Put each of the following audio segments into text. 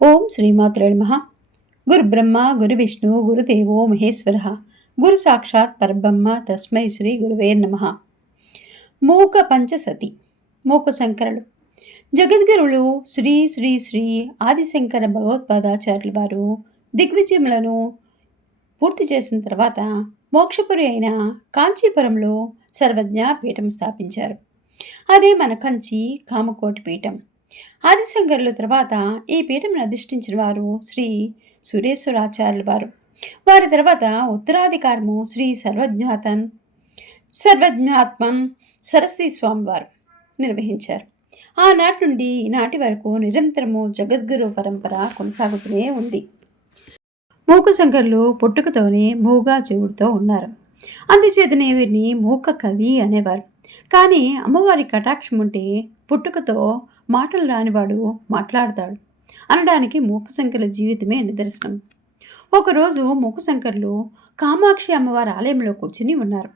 ఓం శ్రీమాత్రే నమ. గురుబ్రహ్మ గురు విష్ణు గురుదేవో మహేశ్వర. గురు సాక్షాత్ పరబ్రహ్మ తస్మై శ్రీ గురువే నమ. మూక పంచసతి మూక శంకరులు జగద్గురులు శ్రీ శ్రీ శ్రీ ఆదిశంకర భగవత్పాదాచార్యుల వారు దిగ్విజయములను పూర్తి చేసిన తర్వాత మోక్షపురి అయిన కాంచీపురంలో సర్వజ్ఞ పీఠం స్థాపించారు. అదే మన కంచి కామకోటి పీఠం. ఆదిశంకరుల తర్వాత ఈ పీఠం అధిష్ఠించిన వారు శ్రీ సురేశ్వరాచార్యుల వారు. వారి తర్వాత ఉత్తరాధికారము శ్రీ సర్వజ్ఞాతన్ సర్వజ్ఞాత్మం సరస్వతి స్వామి వారు నిర్వహించారు. ఆనాటి నుండి ఈనాటి వరకు నిరంతరము జగద్గురు పరంపర కొనసాగుతూనే ఉంది. మూక శంకర్లు పుట్టుకతోనే మూగా చెవుడితో ఉన్నారు. అందుచేతనే వీరిని మూక కవి అనేవారు. కానీ అమ్మవారి కటాక్షం ఉంటే పుట్టుకతో మాటలు రానివాడు మాట్లాడతాడు. అనడానికి మూకశంకర్ల జీవితమే నిదర్శనం. ఒకరోజు మూకశంకర్లు కామాక్షి అమ్మవారి ఆలయంలో కూర్చుని ఉన్నారు.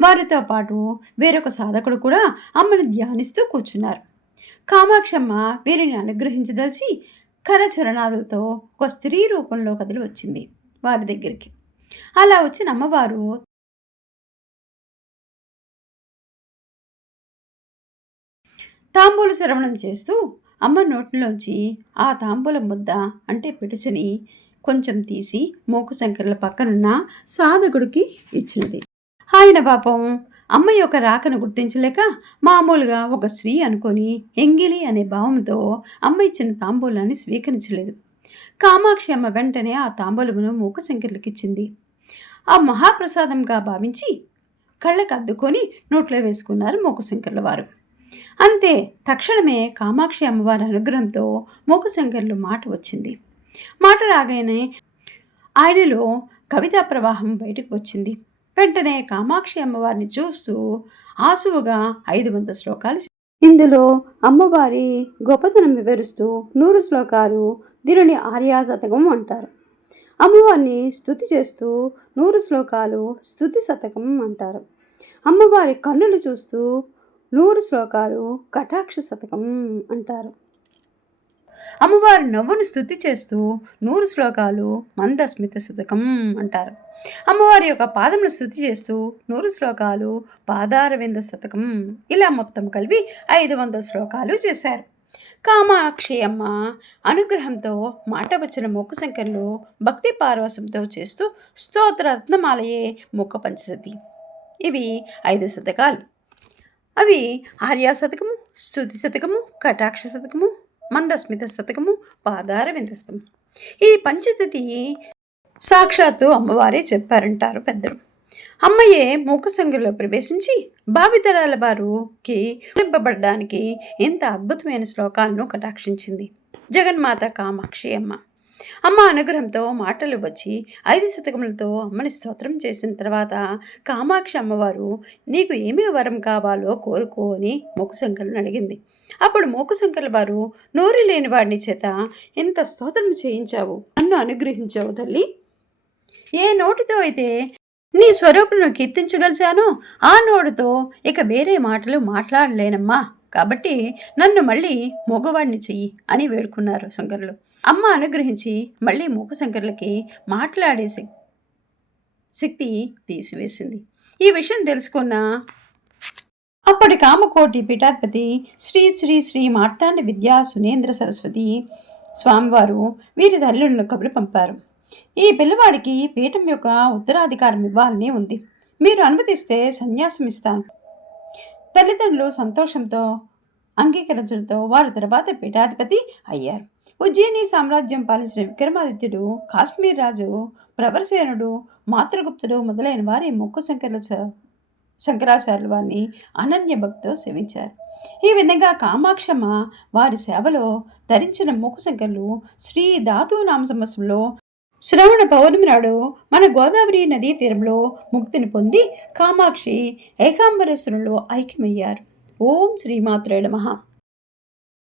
వారితో పాటు వేరొక సాధకుడు కూడా అమ్మని ధ్యానిస్తూ కూర్చున్నారు. కామాక్షమ్మ వీరిని అనుగ్రహించదలిచి కరచరణాదులతో ఒక స్త్రీ రూపంలో కథలు వచ్చింది వారి దగ్గరికి. అలా వచ్చిన అమ్మవారు తాంబూలు శ్రవణం చేస్తూ అమ్మ నోటిలోంచి ఆ తాంబూలం ముద్ద అంటే పిడిసిని కొంచెం తీసి మోకశంకర్ల పక్కనున్న సాధకుడికి ఇచ్చినది. ఆయన పాపం అమ్మ యొక్క రాకను గుర్తించలేక మామూలుగా ఒక స్త్రీ అనుకొని ఎంగిలి అనే భావంతో అమ్మ ఇచ్చిన తాంబూలాన్ని స్వీకరించలేదు. కామాక్షి అమ్మ వెంటనే ఆ తాంబూలమును మూక ఇచ్చింది ఆ మహాప్రసాదంగా భావించి కళ్ళకు అద్దుకొని నోట్లో వేసుకున్నారు మూకశంకర్ల వారు. అంతే. తక్షణమే కామాక్షి అమ్మవారి అనుగ్రహంతో మూకశంకర్లు మాట వచ్చింది. మాట రాగానే ఆయనలో కవితా ప్రవాహం బయటకు వచ్చింది. వెంటనే కామాక్షి అమ్మవారిని చూస్తూ ఆసువుగా ఐదు వంద శ్లోకాలు ఇందులో అమ్మవారి గొప్పతనం వివరిస్తూ నూరు శ్లోకాలు దీనిని ఆర్యాశతకం అంటారు. అమ్మవారిని స్థుతి చేస్తూ నూరు శ్లోకాలు స్థుతి శతకం అంటారు. అమ్మవారి కన్నులు చూస్తూ నూరు శ్లోకాలు కటాక్ష శతకం అంటారు. అమ్మవారి నవ్వును స్థుతి చేస్తూ నూరు శ్లోకాలు మందస్మిత శతకం అంటారు. అమ్మవారి యొక్క పాదమును స్థుతి చేస్తూ నూరు శ్లోకాలు పాదారవింద శతకం ఇలా మొత్తం కలిపి ఐదు వందల శ్లోకాలు చేశారు. కామాక్షి అమ్మ అనుగ్రహంతో మాట వచ్చిన మొక్కు శంకర్లు భక్తి పారవశంతో చేస్తూ స్తోత్ర రత్నమాలయే మొక్క పంచసతి ఇవి ఐదు శతకాలు. అవి ఆర్యా శతకము స్థుతి శతకము కటాక్ష శతకము మందస్మిత శతకము పాదార విందస్తము ఈ పంచతిథి సాక్షాత్తు అమ్మవారే చెప్పారంటారు పెద్దలు. అమ్మయే మూకసంగులో ప్రవేశించి భావితరాల వారుకి నింపబడడానికి ఇంత అద్భుతమైన శ్లోకాలను కటాక్షించింది. జగన్మాత కామాక్షి అమ్మ. అమ్మ అనుగ్రహంతో మాటలు వచ్చి ఐదు శతకములతో అమ్మని స్తోత్రం చేసిన తర్వాత కామాక్షి అమ్మవారు నీకు ఏమి వరం కావాలో కోరుకో అని మొక్కుశంకర్లను అడిగింది. అప్పుడు మోకుశంకర్ల వారు నోరి లేని వాడిని చేత ఎంత స్తోత్రం చేయించావు నన్ను అనుగ్రహించావు తల్లి. ఏ నోటితో అయితే నీ స్వరూపును కీర్తించగలిచానో ఆ నోడుతో ఇక వేరే మాటలు మాట్లాడలేనమ్మా. కాబట్టి నన్ను మళ్ళీ మగవాడిని చెయ్యి అని వేడుకున్నారు శంకరులు అమ్మ అనుగ్రహించి మళ్ళీ మూకశంకర్లకి మాట్లాడే శక్తి తీసివేసింది. ఈ విషయం తెలుసుకున్న అప్పటి కామకోటి పీఠాధిపతి శ్రీ శ్రీ శ్రీ మార్తాండ విద్యా సునేంద్ర సరస్వతి స్వామివారు వీరి తల్లులను కబురు పంపారు. ఈ పిల్లవాడికి పీఠం యొక్క ఉత్తరాధికారం ఇవ్వాలని ఉంది. మీరు అనుమతిస్తే సన్యాసం ఇస్తాను. తల్లిదండ్రులు సంతోషంతో అంగీకరించడంతో వారు తర్వాత పీఠాధిపతి అయ్యారు. ఉజ్జయిని సామ్రాజ్యం పాలించిన విక్రమాదిత్యుడు కాశ్మీర్ రాజు ప్రవరసేనుడు మాతృగుప్తుడు మొదలైన వారి మొక్కు శంకర శంకరాచార్యులు వారిని అనన్య భక్తితో సేవించారు. ఈ విధంగా కామాక్షమ్మ వారి సేవలో ధరించిన మొక్కు శంకర్లు శ్రీ ధాతు నామ సంవత్సరంలో శ్రవణ పౌర్ణమి నాడు మన గోదావరి నదీ తీరంలో ముక్తిని పొంది కామాక్షి ఏకాంబరేశ్వరంలో ఐక్యమయ్యారు. ఓం శ్రీమాత్రేడ మహా